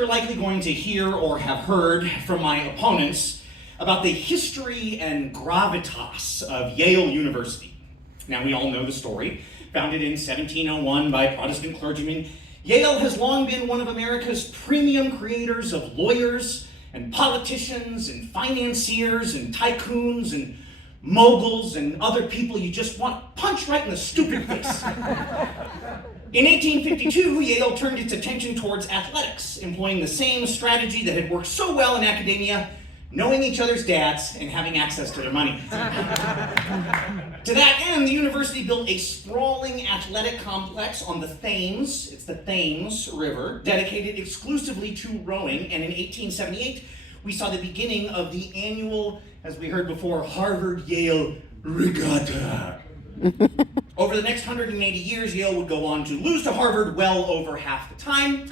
you're likely going to hear or have heard from my opponents about the history and gravitas of Yale University. Now, we all know the story. Founded in 1701 by Protestant clergymen, Yale has long been one of America's premium creators of lawyers and politicians and financiers and tycoons and moguls and other people you just want to punch right in the stupid face. In 1852, Yale turned its attention towards athletics, employing the same strategy that had worked so well in academia, knowing each other's dads and having access to their money. To that end, the university built a sprawling athletic complex on the Thames, it's the Thames River, dedicated exclusively to rowing, and in 1878, we saw the beginning of the annual, as we heard before, Harvard-Yale Regatta. Over the next 180 years, Yale would go on to lose to Harvard well over half the time.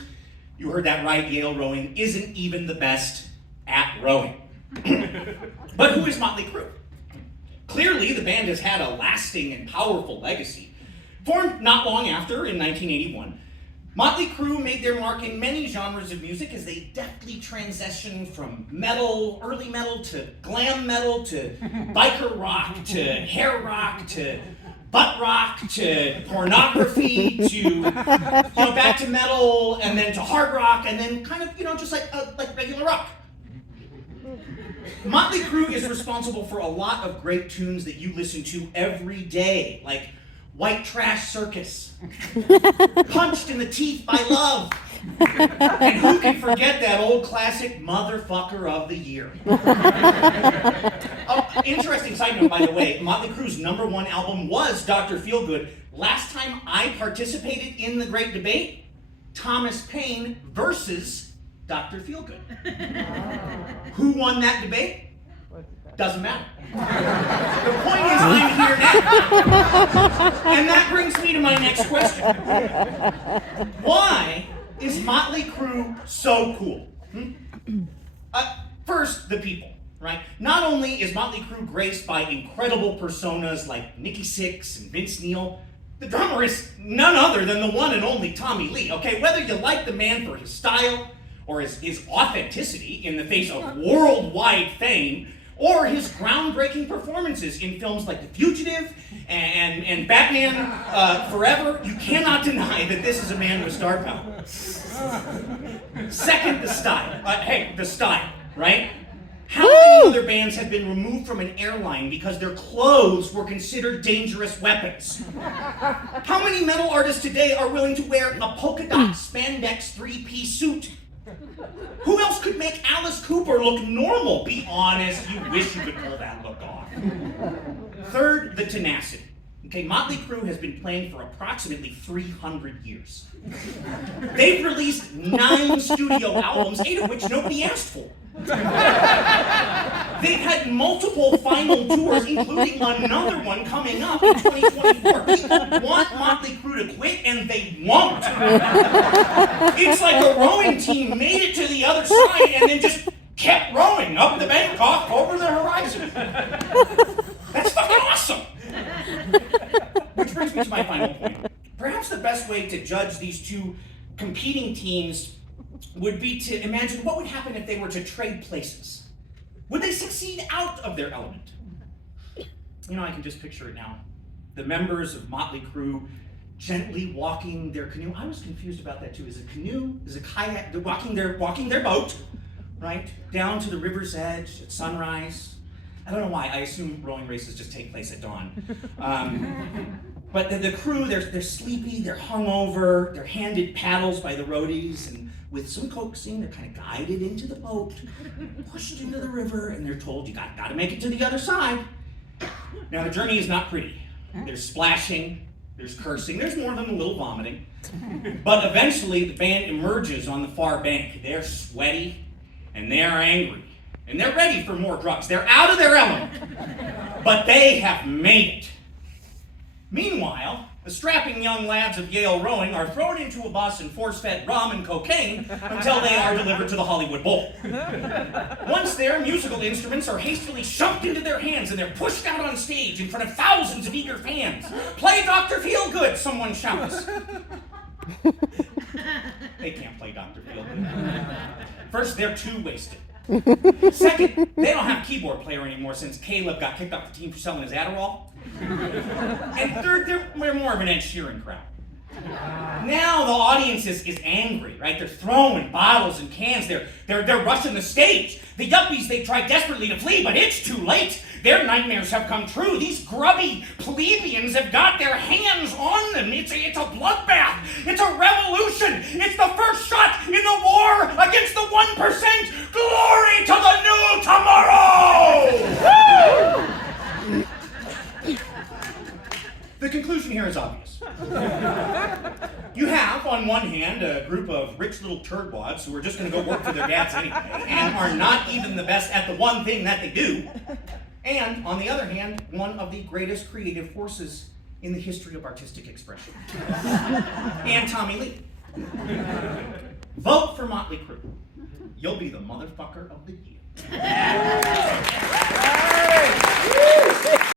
You heard that right, Yale rowing isn't even the best at rowing. But who is Mötley Crüe? Clearly, the band has had a lasting and powerful legacy. Formed not long after, in 1981, Mötley Crüe made their mark in many genres of music as they deftly transitioned from metal, early metal, to glam metal, to biker rock, to hair rock, to butt rock, to pornography, to back to metal, and then to hard rock, and then kind of just like regular rock. Mötley Crüe is responsible for a lot of great tunes that you listen to every day, like White Trash Circus, Punched in the Teeth by Love, and who can forget that old classic Motherfucker of the Year. Interesting side note, by the way, Mötley Crüe's #1 album was Dr. Feelgood. Last time I participated in the great debate, Thomas Paine versus Dr. Feelgood. Who won that debate? Doesn't matter. The point is, I'm here now. And that brings me to my next question. Why is Mötley Crüe so cool? First, the people, right? Not only is Mötley Crüe graced by incredible personas like Nikki Sixx and Vince Neil, the drummer is none other than the one and only Tommy Lee, okay? Whether you like the man for his style, or his authenticity in the face of worldwide fame, or his groundbreaking performances in films like The Fugitive and Batman Forever, you cannot deny that this is a man with star power. Second, the style. The style, right? How many other bands have been removed from an airline because their clothes were considered dangerous weapons? How many metal artists today are willing to wear a polka dot spandex 3-piece suit? Who else could make Alice Cooper look normal? Be honest, you wish you could pull that look off. Third, the tenacity. Okay, Mötley Crüe has been playing for approximately 300 years. They've released 9 studio albums, 8 of which nobody asked for. They've had multiple final tours, including another one coming up in 2024. People want Mötley Crüe to quit, and they won't. It's like a rowing team made it to the other side and then just kept rowing up the Bangkok over the horizon. That's fucking awesome. Which brings me to my final point. Perhaps the best way to judge these two competing teams would be to imagine what would happen if they were to trade places. Would they succeed out of their element? I can just picture it now. The members of Mötley Crüe gently walking their canoe. I was confused about that too. Is it a canoe? Is it a kayak? They're walking their boat, right, down to the river's edge at sunrise. I don't know why. I assume rowing races just take place at dawn. But the crew, they're sleepy, they're hungover, they're handed paddles by the roadies, and with some coaxing, they're kind of guided into the boat, pushed into the river, and they're told, you got to make it to the other side. Now, the journey is not pretty. There's splashing, there's cursing, there's more than a little vomiting. But eventually, the band emerges on the far bank. They're sweaty, and they're angry, and they're ready for more drugs. They're out of their element, but they have made it. Meanwhile, the strapping young lads of Yale rowing are thrown into a bus and force-fed rum and cocaine until they are delivered to the Hollywood Bowl. Once there, musical instruments are hastily shoved into their hands and they're pushed out on stage in front of thousands of eager fans. Play Dr. Feelgood, someone shouts. They can't play Dr. Field. First, they're too wasted. Second, they don't have a keyboard player anymore since Caleb got kicked off the team for selling his Adderall. And third, they're more of an Ed Sheeran crowd. Now the audience is angry, right? They're throwing bottles and cans. They're rushing the stage. The yuppies, they try desperately to flee, but it's too late. Their nightmares have come true. These grubby plebeians have got their hands on them. It's a bloodbath. It's a revolution. It's the first shot in the war against the 1%. Glory to the new tomorrow! The conclusion here is obvious. You have, on one hand, a group of rich little turdwads who are just going to go work for their dads anyway and are not even the best at the one thing that they do. And, on the other hand, one of the greatest creative forces in the history of artistic expression. And Tommy Lee. Vote for Mötley Crüe. You'll be the motherfucker of the year.